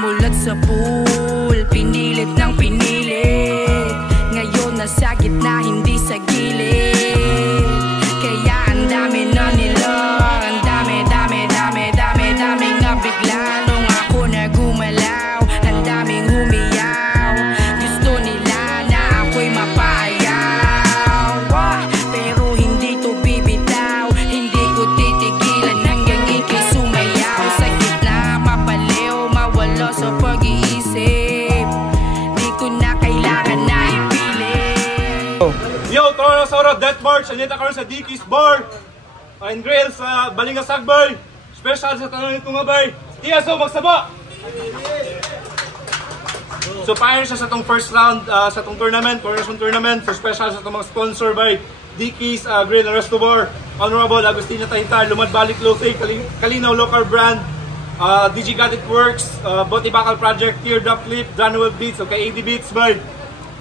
Sumulat sa pool, pinilit ng pinilit. Ngayon nasa gitna, hindi sa gilid. Kaya ang dami na nila, ang daming nabigla. Nung ako na gumalaw, ang daming humiyaw. Gusto nila na ako'y mapayaw, pero hindi to bibitaw. Hindi ko titigilan hanggang ika'y sumayaw. Sa gitna, mabaliw, mawala sa pag-iisip. Di ko na kailangan na ipilit. Yo, Tronosaurus Death March, andito karon sa Dickies Bar and Grill sa Balingasag Bay. Special sa tanong nito nga bay. Tiaso, magsaba! So fire siya sa tong first round sa tong tournament, Coronation Tournament. So special sa tong mga sponsor by Dickies Grill and Resto Bar, Honorable Agustina Tahintar, Lumad Balik Clothing, Kalinaw Local Brand, DG Gadget Works, Boti Bakal Project, Teardrop Clip, Januel Beats, okay, AD Beats by.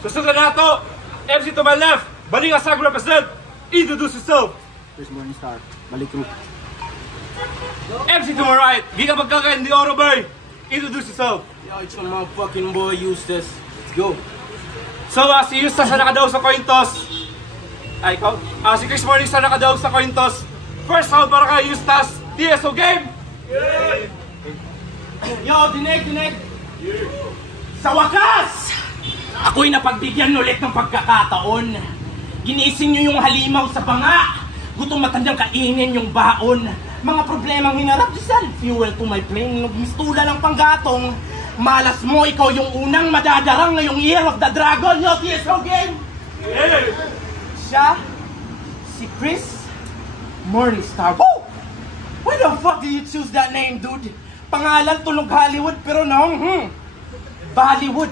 So sunod na to, MC to my left, Balingasag represent, introduce yourself. First Morning Star, Balik Group. MC to my right, Giga Pagkakain Di Oro Bay, introduce yourself. Yo, it's your motherfucking boy Eustace. Let's go. So si Eustace na nakadaw sa coin toss. Ay, ikaw? Si Chris Mornings na nakadaw sa coin toss. First round para kay Eustace, TSO game! Yeah. Yo, dinig! Yeah. Sa wakas! Ako'y napagbigyan ulit ng pagkakataon. Ginising nyo yung halimaw sa banga. Gutom matandang kainin yung baon. Mga problemang hinarap, Giselle, fuel to my plane. Nagmistula ng panggatong. Malas mo, ikaw yung unang madadarang ngayong Year of the Dragon. Yo, TSO game! Yeah. Siya, si Chris Morningstar. Woo! Why the fuck do you choose that name, dude? Pangalan tunog Hollywood, pero no, Bollywood.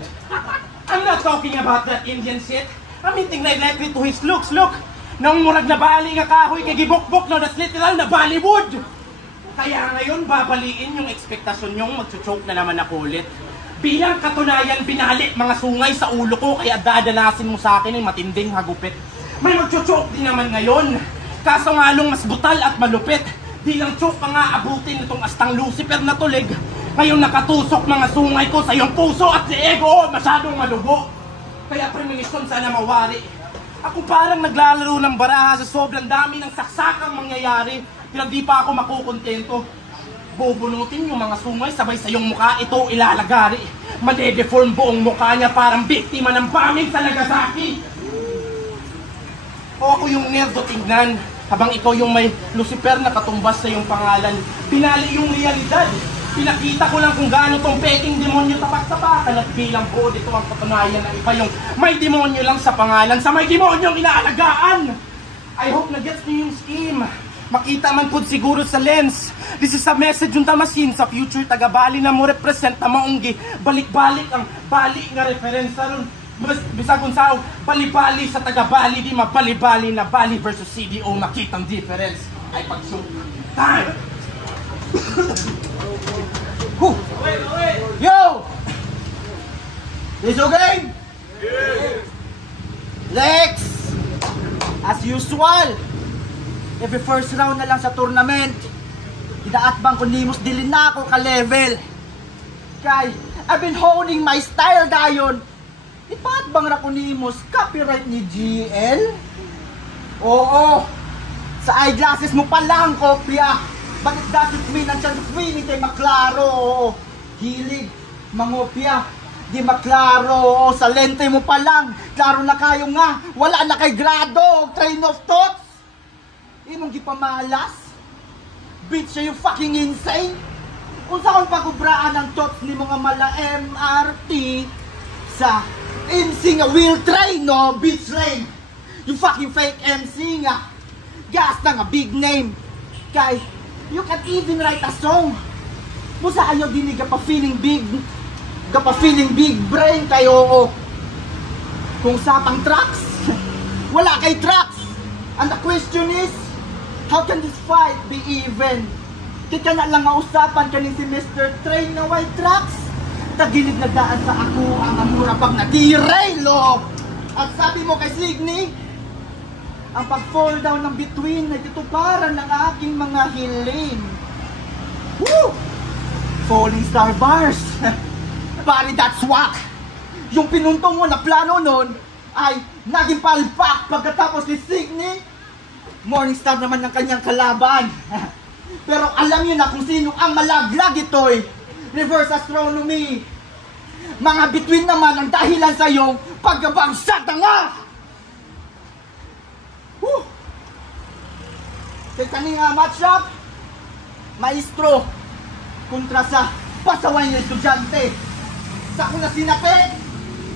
I'm not talking about that Indian shit. I'm hinting likely to his looks. Look, nung murag na bali nga kahoy kay gibok-bok, no, that's literal na Bollywood. Kaya ngayon, babaliin yung ekspektasyon nyong magchuchoke na naman ako ulit. Bilang katunayan, binali mga sungay sa ulo ko, kaya dadanasin mo sa akin ay matinding hagupit. May magchuchoke din naman ngayon. Kaso nga nung mas butal at malupit. Di lang choke pa nga abutin itong astang Lucifer na tulig. Ngayon nakatusok mga sungay ko sa iyong puso at leeg. Oo, masyadong malugo. Kaya premonition sana mawari. Ako parang naglalaro ng baraha sa sobrang dami ng saksakang mangyayari. Pero di pa ako makukontento. Bubunutin yung mga sungay sabay sa iyong mukha, ito ilalagari. Madedeform buong mukha niya parang biktima ng bombing sa Nagasaki. O ako yung nerdo tingnan, habang ikaw yung may Lucifer na katumbas sa iyong pangalan. Pinali yung realidad. Pinakita ko lang kung gaano tong peking demonyo tapak-tapakan at bilang buo dito ang katunayan na iba yung may demonyo lang sa pangalan sa may demonyong inaalagaan. I hope na gets niyo yung scheme. Makita man po siguro sa lens. This is a message yung tamasin sa future taga-Bali na mo represent na maunggi. Balik-balik ang bali nga referensya ron. Bisag kung sao, bali-bali sa taga-Bali, di mabali-bali na Bali versus CDO, makitang difference. Ay pag-show. Time! Yo! This okay? Yeah. Lex! As usual, every first round na lang sa tournament, hidaat bang kunimos dilin na ako ka-level. Kay, I've been honing my style dayon. Ipaat bang rakunimos copyright ni GL? Oo, sa eyeglasses mo pa lang kopya. Bakit doesn't mean ang chance of winning kay maklaro? Oo, hilig, mangopya, di maklaro. Oo, sa lente mo pa lang, klaro na kayo nga, wala na kay grado, train of thoughts. Imong gipamalas, bitch, are you fucking insane? Kung saan pagubraan ang thoughts ni mga mala MRT sa MC nga wheel train, no? Bitch rain. You fucking fake MC nga. Gas na nga big name. Kay, you can even write a song. Musa ayaw din ka pa feeling big. Ka pa feeling big brain kayo. Oo. Kung sa pang tracks, wala kay tracks. And the question is, how can this fight be even? Kaya na lang nga usapan kanin si Mr. Train na white tracks. Tagilid na daan sa ako ang amura pag nag-derail, oh. At sabi mo kay Signy, ang pag-fall down ng between na tituparan ng aking mga hiling. Woo! Falling Star Bars. pare, that's whack. Yung pinuntong mo na plano nun ay naging palpak pagkatapos ni Signy. Morningstar naman ng kanyang kalaban. Pero alam niyo na kung sino ang malaglag ito'y reverse astronomy. Mga bituin naman ang dahilan sa iyong pagbabagsak na nga. Kaya kanina matchup, maestro kontra sa pasaway ng estudyante. Sa kung nasinapit,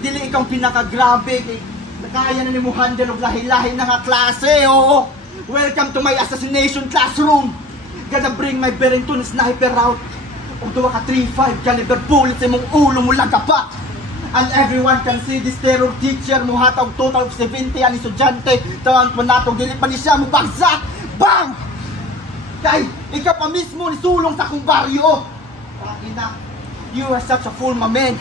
dili ikaw pinakagrabe kay kaya na ni mo handle og lahi-lahi na nga klase. Oo, welcome to my assassination classroom. Gonna bring my Berrington sniper out og duwa ka 3.5 caliber bullet sa imong ulo mo lagapat. And everyone can see this terror teacher mo hatag total of 70 ang estudyante. Tawag po natong dili pa ni siya mo bagsak. Bang! Kay ikaw pa mismo ni sulong sa kong baryo. Ina, you are such a fool, my man.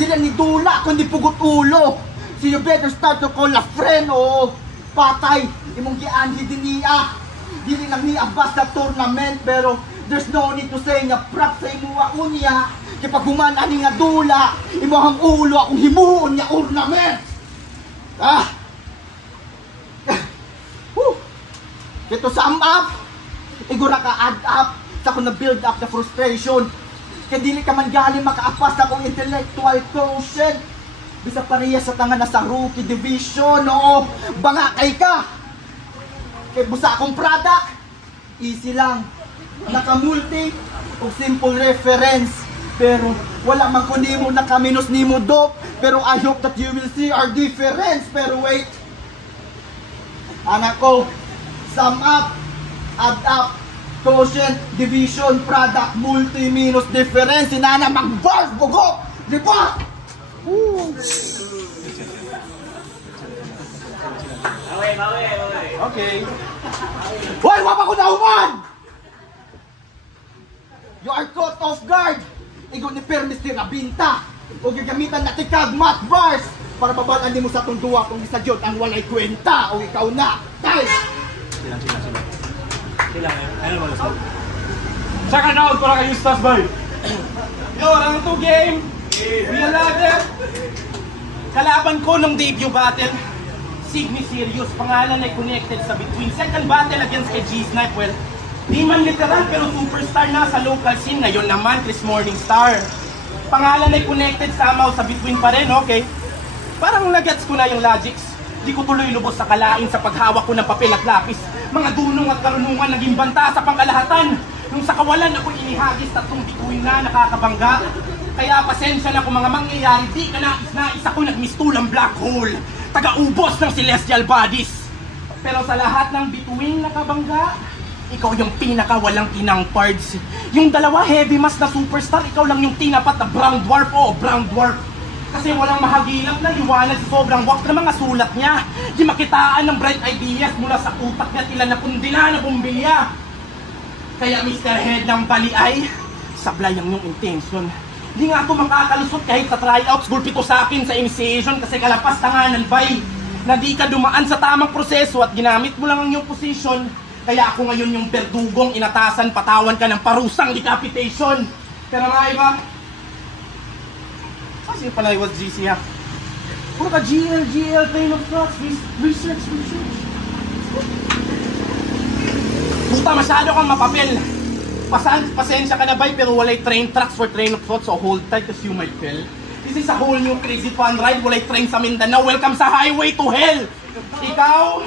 Dili ni dula kundi pugot ulo. So you better start to call a friend o patay. Imong gianhi din niya. Dili lang niya basta tournament pero there's no need to say nga prap sa imuha unya. Kaya pag humana ni nga dula, imuhang ulo akong himuon nga ornament. Ito sum up, igura ka add up sa kung na-build up the frustration. Kaya dili ka man galing makaapas sa kong intellectual quotient. Bisa pareha sa tangan na sa rookie division, oo, bangakay ka. Kaya busa akong product, easy lang. Nakamulti o simple reference. Pero wala man ko nimo nakaminus nimo dope. Pero I hope that you will see our difference. Pero wait, anak ko, sum up, add up, quotient, division, product, multi, minus, difference. Sinana mag-bars, bugo! Di ba? Okay. Hoy, wapa ko na human! You are caught off guard. Igo ni permis ni Rabinta. O gagamitan na tikag math bars para babalaan mo sa tunduwa kung isa jod ang walay kwenta o ikaw na. Guys! Sila. Ano mo gusto? Saka na out para kayo stars boy. Yo, round 2 game. Real ladder. Kalaban ko nung debut battle, Signy Sirius, pangalan ay connected sa between. Second battle against kay G-Snipe, well, di man literal pero superstar na sa local scene. Ngayon naman, Chris Morningstar. Pangalan ay connected somehow sa between pa rin, okay? Parang nagets ko na yung logics. Di ko tuloy lubos sa kalain sa paghawak ko ng papel at lapis. Mga dunong at karunungan naging banta sa pangkalahatan. Nung sa kawalan ako inihagis, tatlong bituin na nakakabangga. Kaya pasensya na kung mga mangyayari, di ka nais ako nagmistulang black hole. Taga-ubos ng celestial bodies. Pero sa lahat ng bituing nakabangga, ikaw yung pinaka walang tinang parts. Yung dalawa heavy mass na superstar, ikaw lang yung tinapat na brown dwarf o brown dwarf. Kasi walang mahagilap na liwanag sa sobrang wak na mga sulat niya. Di makitaan ng bright ideas mula sa utak niya tila na pundila na bumbilya. Kaya Mr. Head ng bali ay sablay ang yung intention. Di nga ako makakalusot kahit sa tryouts, gulpito sa akin sa initiation kasi kalapas tanganan bay. Na di ka dumaan sa tamang proseso at ginamit mo lang ang iyong position. Kaya ako ngayon yung berdugong inatasan, patawan ka ng parusang decapitation. Pero nga iba, kasi pala was GC ha. Puro ka GL, train of thoughts, research. Puta, masyado kang mapapel. Pasensya ka na bay, pero walay train tracks for train of thoughts, so hold tight as you might feel. This is a whole new crazy fun ride, walay train sa Mindanao, welcome sa highway to hell! Ikaw,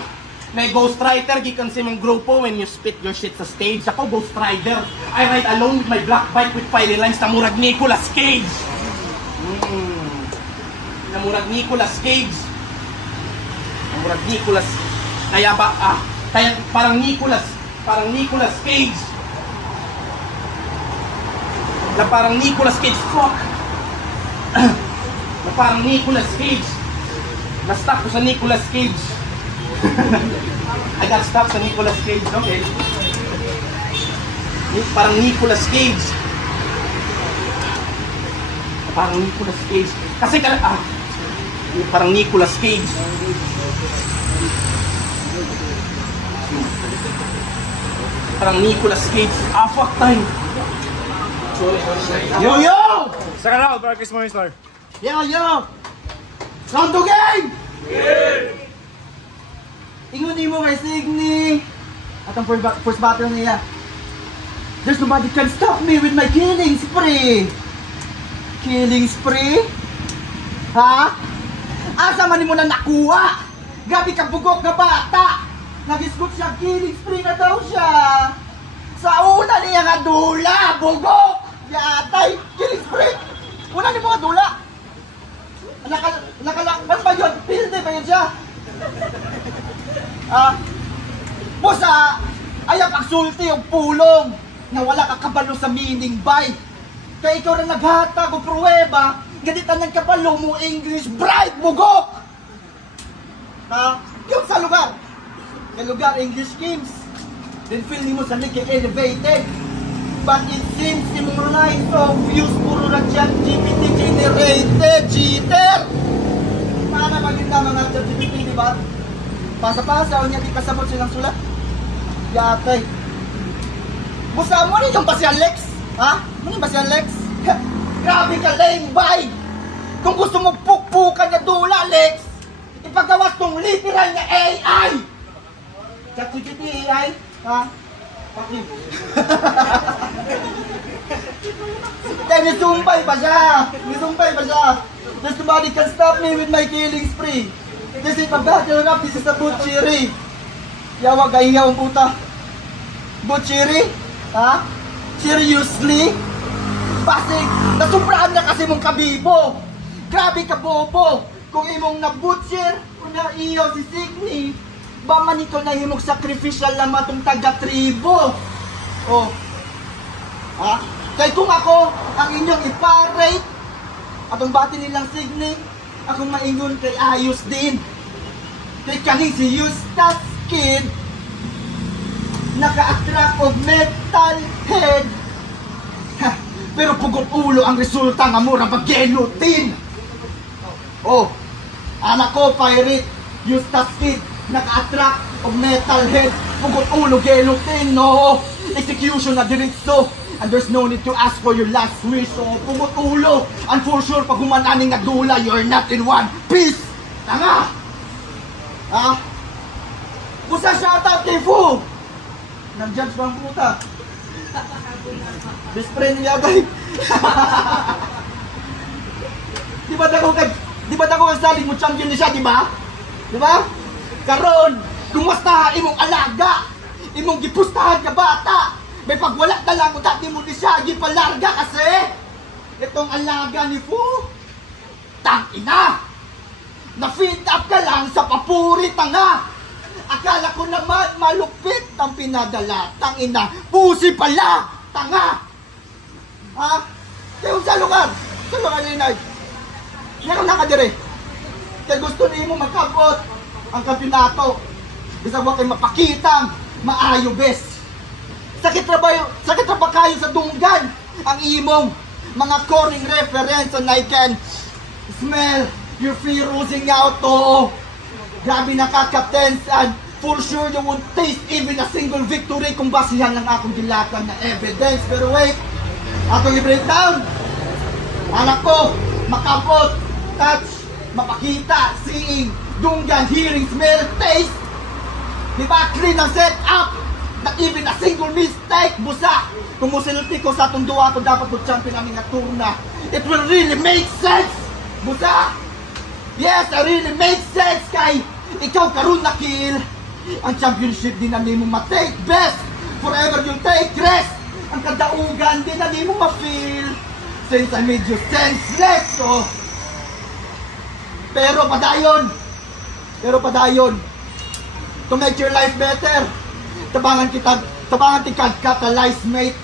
may Ghost Rider, gikan si mong grupo when you spit your shit sa stage. Ako, Ghost Rider, I ride alone with my black bike with fiery lines na murag Nicolas Cage. Na murag Nicolas Cage. Na murag Nicolas, kaya ba, kaya parang Nicolas Cage. Na parang Nicolas Cage, fuck. Na parang Nicolas Cage. Na-stuck ko sa Nicolas Cage. I got stuck sa Nicolas Cage, okay. Parang Nicolas Cage. Parang Nicolas Cage. Kasi parang Nicolas Cage. Parang Nicolas Cage. Fuck time. Yo! Second round para Chris Morningstar. Yo, yo! Round 2 game! Ingon mo kay Signy. At ang first battle niya. There's nobody can stop me with my killing spree. Killing spree? Ha? Asa man mo na nakuha? Grabe ka bugok na bata. Nag-isgot siya, killing spree na daw siya. Sa una niya nga dula, bugok. Yatay, killing spree. Una niya mga dula. Ano ba yun? Pilde ba yun siya? Bosa, ayaw pagsulti o pulong na wala ka kabalo sa meaning by. Kaya ikaw na naghatag o pruweba, ganita ng kabalo mo English bright bugok! Yung sa lugar. Sa lugar, English games. Then feel mo sa nike elevated. But it seems yung line of views puro na chat GPT generated. Cheater! Paano maganda mga chat GPT, diba? Pasa-pasa, o niya di kasabot silang sulat. Yatay. Busa mo rin yung ba si Alex? Ha? Ano ba si Alex? Grabe ka, lame bye! Kung gusto mo pukpukan na dula, Alex, ipagawas tong literal na AI! ChatGPT AI? Ha? Pakip. Kaya nisumpay pa siya! Nisumpay pa siya! There's nobody can stop me with my killing spree! This is a battle rap, this is a butchery! Yawa gahiyaw ang puta! Butchery? Ha? Seriously? Basig, nasubraan na kasi mong kabibo! Grabe ka bobo! Kung imong na-butcher, kung na-iyo si Signy, ba man ito na imong sacrificial na matong taga-tribo? Oh. Ha? Kaya kung ako ang inyong iparate, atong bati nilang Signy, akong maingon kay ayos din. Kay kaning si Eustace Kid, naka-attract of metal head. Ha, pero pugot ulo ang resulta nga mura pag-genutin. Oh, anak ko, pirate, Eustace Kid, naka-attract of metal head, pugot ulo, genutin, no. Execution na diretso. And there's no need to ask for your last wish. So, pugot ulo. And for sure, pag humananing nga dula, you're not in one piece. Tanga! Ha? Pusa shoutout kay Fu! Nag-judge ba ang puta? Best friend niya, guys. Di ba dako kasaling mo champion niya siya, di ba? Di ba? Karon, kumusta imong alaga? Imong gipustahan ka bata? May pagwala na lang kung dati mo ni siya gipalarga kasi itong alaga ni Fu, tangina! Na-feed up ka lang sa papuri, tanga! Akala ko naman malupit ang pinadala, tangina! Pusi pala, tanga! Ha? Kaya sa lugar ninay, meron na ka dire. Kaya gusto niyo mo magkabot ang kampyonato. Bisa mo kayo mapakitang maayo bes. Sakit na ba kayo sa dunggan ang imong mga scoring reference and I can smell your fear oozing out. Oo, grabe nakaka-tense and for sure you won't taste even a single victory kung basihan lang akong dilatang na evidence. Pero wait, atong i-breakdown. Anak ko, makapot, touch, mapakita, seeing, dunggan, hearing, smell, taste. Diba clean ang setup? Not even a single mistake, busa. Kung musilti ko sa itong duwa ito, dapat mag-champion namin na turna. It will really make sense, busa. Yes, it really makes sense kay ikaw karon na kill. Ang championship din na mo ma-take best. Forever you'll take rest. Ang kadaugan din na mo ma-feel. Since I made you senseless, so. Pero padayon. To make your life better. Tabangan tikad catalyze mate.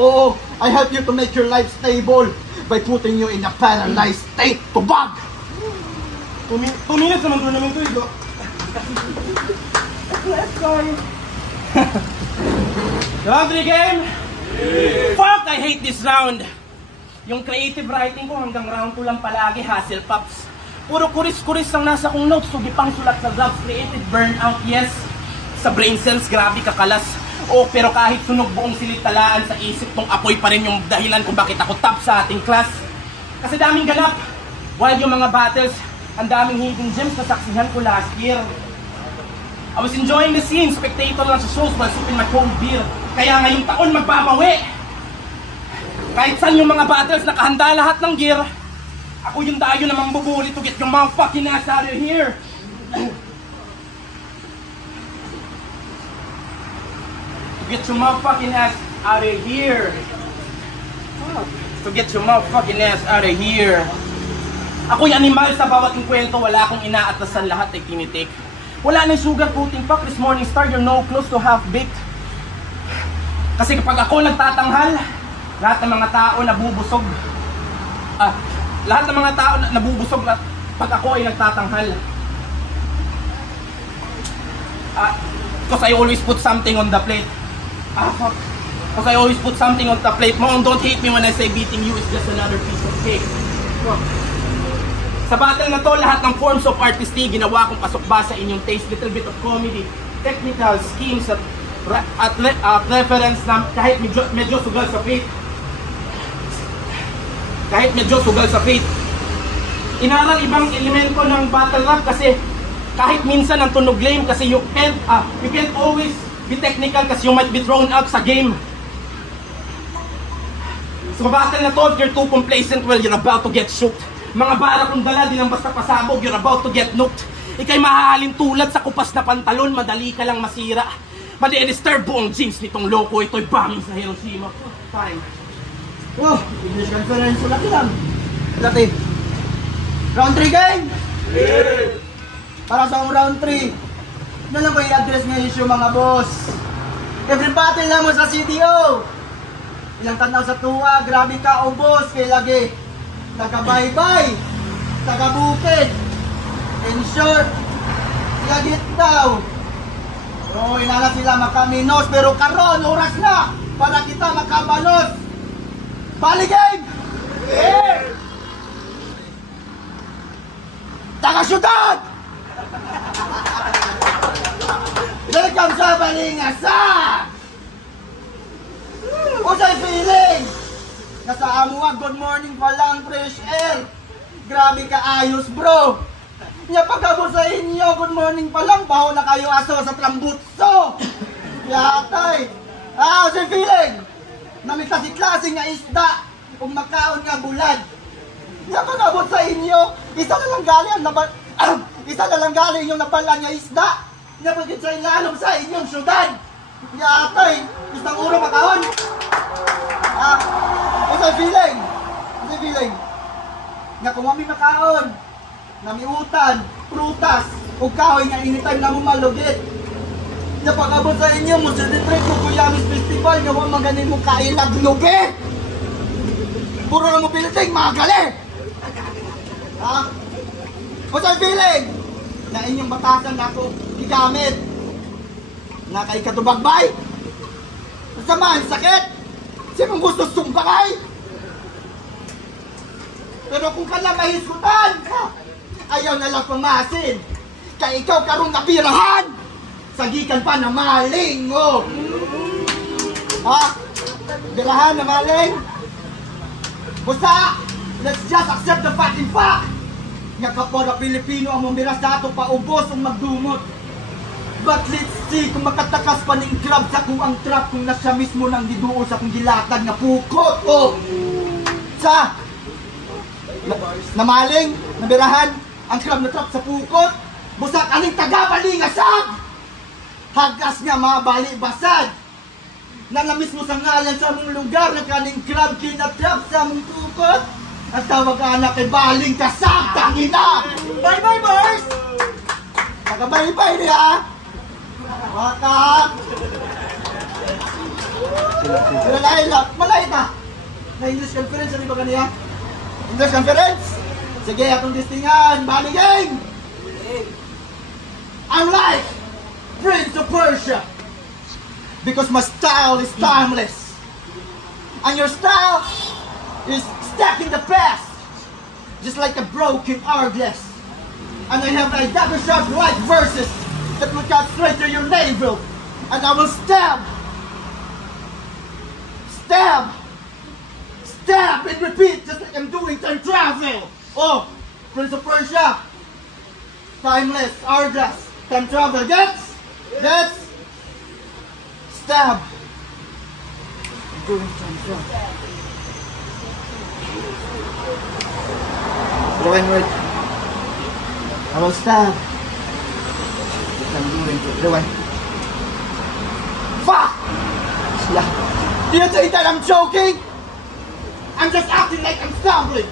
Oo, I help you to make your life stable by putting you in a paralyzed state. Tubag! 2 minutes naman tournament to ito. Let's go! Round 3 game? Fuck! I hate this round! Yung creative writing ko hanggang round 2 lang palagi, hassle pops. Puro kuris-kuris ang nasa kong notes, sugi pang sulat sa drafts, creative burnout, yes. Sa brain cells, grabe kakalas. Oh, pero kahit sunog buong silid talaan sa isip tong apoy pa rin yung dahilan kung bakit ako top sa ating class. Kasi daming ganap. While yung mga battles, ang daming hidden gems na saksihan ko last year. I was enjoying the scene, spectator lang sa shows while sipping my cold beer. Kaya ngayong taon magbabawi. Kahit saan yung mga battles, nakahanda lahat ng gear. Ako yung dayo namang bubuli to get your motherfucking ass out of here. To get your motherfucking ass out of here. To get your motherfucking ass out of here. Ako'y animal sa bawat inkwento, wala akong inaatasan, lahat ay tinitik. Wala nang sugar coating pa, Chris Morningstar, you're no close to half-baked. Kasi kapag ako nagtatanghal, lahat ng mga tao nabubusog. Lahat ng mga tao nabubusog pag ako ay nagtatanghal. Because I always put something on the plate. Fuck. Because I always put something on the plate. Mom, don't hate me when I say beating you is just another piece of cake. Fuck. Sa battle na to, lahat ng forms of artistry ginawa kong pasok ba sa inyong taste. Little bit of comedy, technical schemes at reference na kahit medyo sugal sa faith. Kahit medyo sugal sa faith. Inaral ibang elemento ng battle rap kasi kahit minsan ang tunog lame kasi you can't always be technical kasi you might be thrown out sa game. So battle na to, if you're too complacent, well, you're about to get shook. Mga bara kong dala, di lang basta pasabog, you're about to get nuked. Ika'y mahahalin tulad sa kupas na pantalon, madali ka lang masira. Madi-disturb buong jeans nitong loko, ito'y bombing sa Hiroshima. Time. Oh, English conference ulit lang. Dati. Round 3 game? Yeah. Para sa round 3. Ano lang ko i-address ng issue mga boss? Every battle lang mo sa CDO. Ilang tanaw sa tuwa, grabe ka o boss, kay lagi. Taga-bye-bye, taga-bukid. In short, lagit daw. So, inala sila makaminos, pero karon oras na para kita makabanos. Bali game! Yeah! Taga-syudad! Welcome sa Balingasan! What's I feeling? Nasa amuha, good morning pa lang, fresh air. Grabe ka ayos, bro. Nya pagkabot sa inyo, good morning pa lang, baho na kayo aso sa trambutso. Yatay. What's I feeling? Namita si klase nga isda, kung makaon nga bulad. Nya pagkabot sa inyo, isa na lang galing yung nabalan nga isda. Nya pagkabot sa ilalom sa inyong syudad. Yatay, isang uro makaon. What's I feeling? What's I feeling? Nga kung kami makaon, namiutan, prutas, o kahoy nga anytime na mo malugit. Nga pag-abot sa inyo, mo celebrate mo Kuyamis Festival, nga huwag maganin mo kailaglugi. Puro na mo building, mga gali. What's I feeling? Na inyong batasan na ako gigamit. Na kay katubagbay. Samahan, sakit. Sinong gusto sumbakay? Pero kung ka lang mahiskutan, ayaw na lang pamasin. Kaya ikaw karong napirahan. Sagikan pa na maling, oh. Birahan na maling. Basta, let's just accept the fucking fact. Nga kapwa na Pilipino ang mamiras sa ato paubos ang magdumot. But let's see kung makatakas pa ning grab sa kung ang trap kung nasya mismo nang diduo sa kung gilatag na pukot, oh. Sa namaling, nabirahan, ang crab na trap sa pukot. Busak aning taga-balingasag. Hagas nga mabali basad. Na mismo sa ngalan sa mong lugar na kaning crab kinatrap sa mong pukot. At tawag anak kay baling kasag, tangina. Bye-bye, boys! Taga-bye-bye niya. Wakak! Sila Laila, Malaita! Na English conference, ano ba kaniya? English conference? Sige, atong distingan, bali game! I'm like Prince of Persia because my style is timeless and your style is stuck in the past just like a broken hourglass, and I have a dagger sharp right verses that will cut straight to your navel, and I will stab stab and repeat just like I'm doing time travel. Oh, Prince of Persia. Timeless, hourglass, time travel. Gets? Stab. I'm doing time travel. Rewind. I will stab. I'm doing it. Rewind. Fuck! Yeah. Do you think that I'm joking? I'm just acting like I'm stumbling.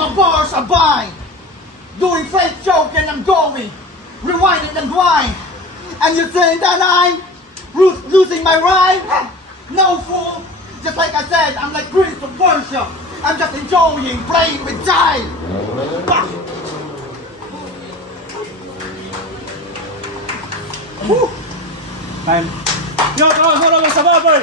My bars are bind. Doing fake joke and I'm going. Rewind and grind. And you think that I'm losing my rhyme? No, fool. Just like I said, I'm like Prince of Persia. I'm just enjoying playing with time. Time. Yo, Toro magsaba, boy!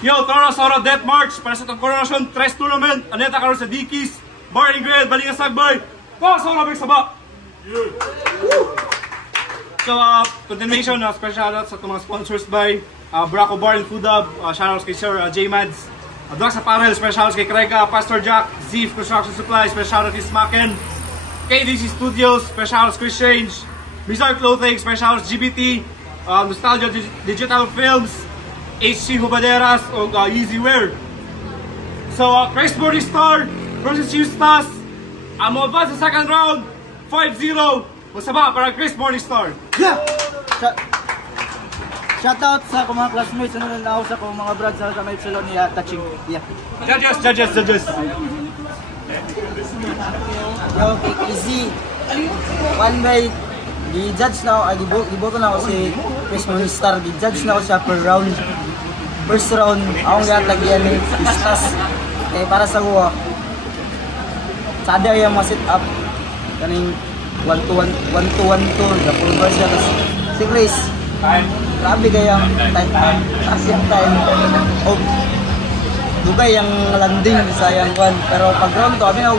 Yo, Toro Death March para sa itong Coronation 3 Tournament. Aneta karon sa Dickies Bar and Grill, Balingasag, boy! Toro magsaba! So, continuation, special shoutouts sa itong mga sponsors by Braco Bar and Food Hub. Shoutouts kay Sir J-Mads. Dogs Apparel, special shoutouts kay Krega, Pastor Jack, Zeef Construction Supply, special shoutouts kay Smacken, KDC Studios, special shoutouts Chris Change, Bizarre Clothing, special shoutout GBT, Nostalgia Digital Films, HC Hubaderas, o Easy Wear. So, Chris Morningstar versus Eustace. Mo advance sa second round, 5-0. Masaba para Chris Morningstar. Yeah! Shoutout sa akong mga classmates na nanaw sa akong mga brad sa may Epsilon niya, touching. Yeah. Judges. Yo, easy. One way, di-judge na ako, giboto na ako si Chris Morningstar, di-judge na ako siya per round. First round, akong gatagyan ni Eustace. Eh, para sa kuha, sada yung mga sit-up. Kaning 1-2-1-2, gapulbar siya. Si Chris, grabe kayang asyang time. O, dugay yung landing sa yung kwan. Pero pag round to, kami na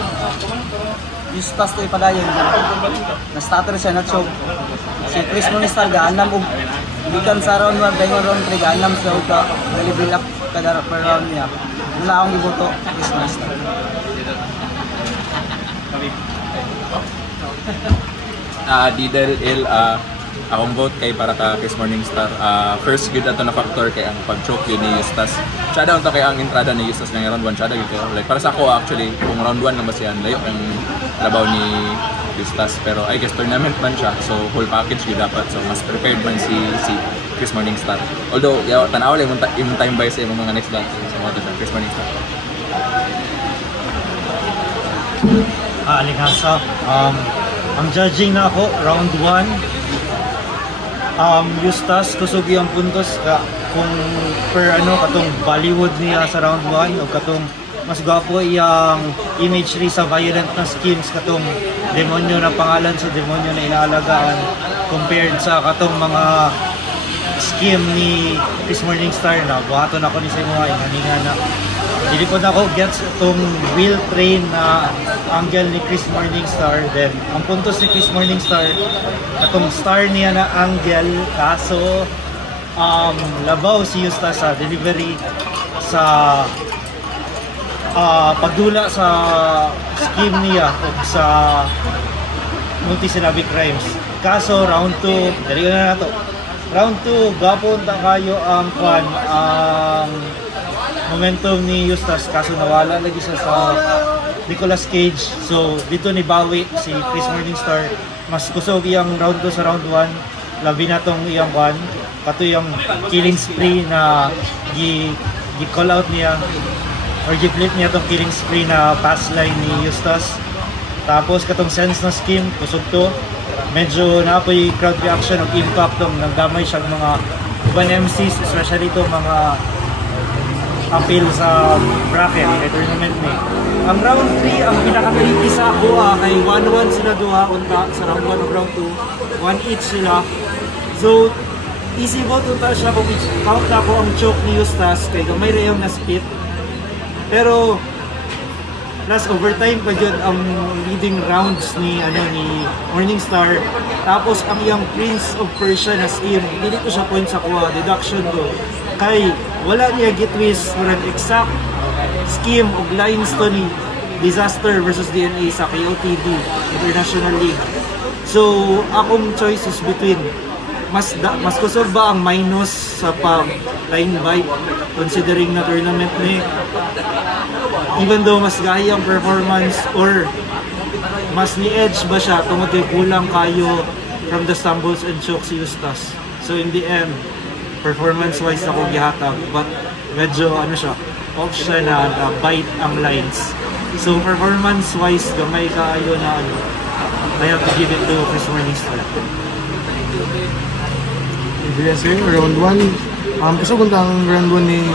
Eustace to ipadayon. Na-stutter siya, na-choke. Si Chris Morningstar, gaanam og bikan sa round 1, kayo round 3, gaanam siya og ka-delivery up kada per round niya. Muna akong iboto, Chris Morningstar. Didel Il, akong vote kay para ka Chris Morningstar. First good ato na factor kay ang pag-choke yun ni Eustace. Siya daw ito kay ang entrada ni Eustace ng round 1. Siya daw ito. Like, para sa ako actually, kung round 1 naman siya, layo ang trabaho ni Eustace. Pero I guess tournament man siya. So whole package yun dapat. So mas prepared man si Chris Morningstar. Although, tanaw lang yung time by sa mga next battle. So mga Chris Morningstar. Alingasa. Ang judging na ako, round 1. Eustace, kusugi ang puntos kung per katong Bollywood niya sa round 1 o katong mas gwapo iyang imagery sa violent na schemes katong demonyo na pangalan sa demonyo na inaalagaan compared sa katong mga scheme ni Chris Morningstar na buhaton ako ni sa mga inganinga na hindi po na ako gets itong wheel train na angle ni Chris Morningstar. Then ang puntos ni Chris Morningstar katong star niya na angle kaso labaw si Eustace sa delivery sa pagdula sa scheme niya o sa multi-syllabic rhymes. Kaso round 2, dali na to. Round 2, gapunta kayo ang momentum ni Eustace kaso nawala lagi siya sa Nicolas Cage. So dito ni bawi si Chris Morningstar. Mas kusog iyang round 2 sa round 1. Labi na tong iyang kato yung killing spree na gi-call out niya or gi-flip niya tong killing spree na pass line ni Eustace. Tapos katong sense na scheme kusog to. Medyo naapoy crowd reaction o impact tong nagdamay siyang mga uban MCs, especially to mga appeal sa bracket kay tournament ni. Ang round 3 ang pinaka-kaliti sa ako kay 1-1 sila duha unta sa round 1 ug round 2. 1 each sila. So easy vote unta siya kung count na ko ang choke ni Eustace kay gamay ra yung na-spit. Pero last overtime pa yun ang leading rounds ni Morningstar. Tapos ang iyang Prince of Persia na scheme, hindi ko siya point sa kuha, deduction ko. Kay wala niya gitwist or an exact scheme ug lines to ni Disaster versus DNA sa KOTD International League. So akong choice is between mas kusog ba ang minus sa pag line bike considering na tournament ni, even though mas gaya ang performance, or mas ni edge ba siya tungod kay kulang kayo from the stumbles and choke si Eustace. So in the end, performance wise ako gihatag, but medyo ano siya, off siya na bite ang lines. So performance wise, gamay kaayo na ano, I have to give it to Chris Morningstar. Yes, round 1. Gusto ko ang round 1 ni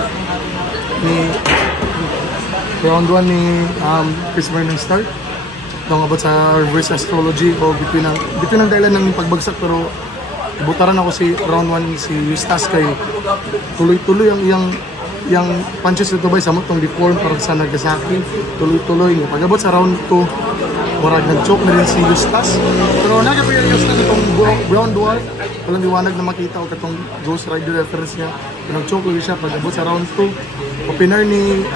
Chris Morningstar. Itong about sa reverse astrology o between ang dahilan ng pagbagsak, pero ibutaran ako si round 1 si Eustace kay tuloy-tuloy ang iyang punches dito ba sa mutong deform para sa Nagasaki, tuloy-tuloy nga pag-abot sa round 2 murag nag-choke na rin si Eustace, pero nagapagyan Eustace itong Brown Dwarf, walang liwanag na makita o katong Ghost Rider reference niya, nag-choke ulit siya pag-abot sa round 2. Opener ni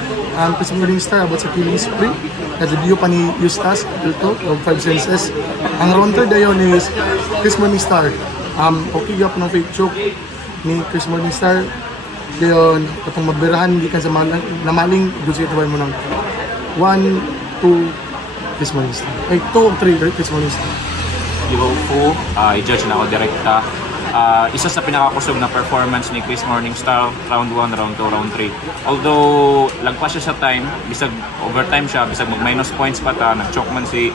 Chris Morningstar about sa killing spree, na-debut pa ni Eustace dito of 5 senses. Ang round 3 dayon is Chris Morningstar, okay gap ng fake choke ni Chris Morningstar. Dayon katong magbirahan hindi ka sa maling gusto ito mo ng 1, 2 Chris Morningstar. 2 o 3 Chris Morningstar. Liverpool, i-judge na ako direkta. Isa sa pinakakusog na performance ni Chris Morningstar, round 1, round 2, round 3. Although lagpas siya sa time, bisag overtime siya, bisag mag-minus points pa ta, nag-choke man si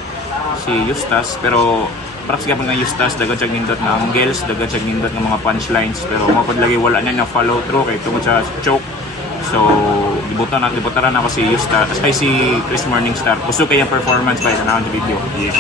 Eustace, pero perhaps gapon nga Eustace, daga siya nindot na angles, daga siya nindot ng mga punchlines, pero mapod lagi wala na follow through kay tungod sa choke. So, dibutaran ako si Eustace, ay si Chris Morningstar. Kusog kayang performance by sa video. Yeah.